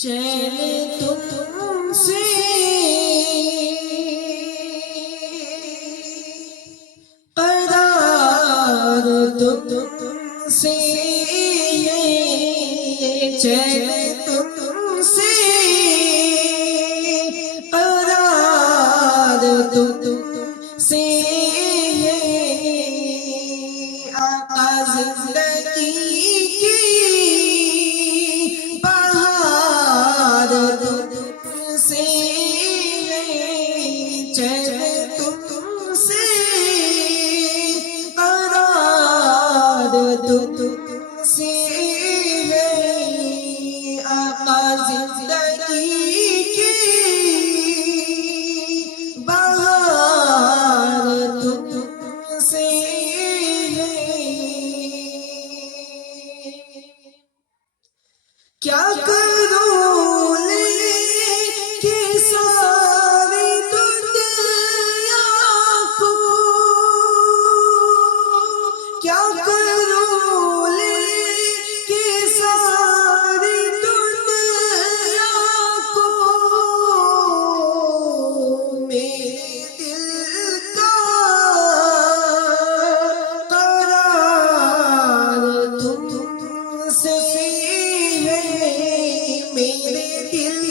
چین تم سے قرار تم سے چین تم سے قرار تم سے آقا زندگی کی بہار تم سے چین تم سے قرار تم سے آقا زندگی کی بہار تم سے کیا کروں لے کے ساری دنیا کو، کیا کروں لے کے ساری دنیا کو، میرے دل کا قرار تم سے میرے دل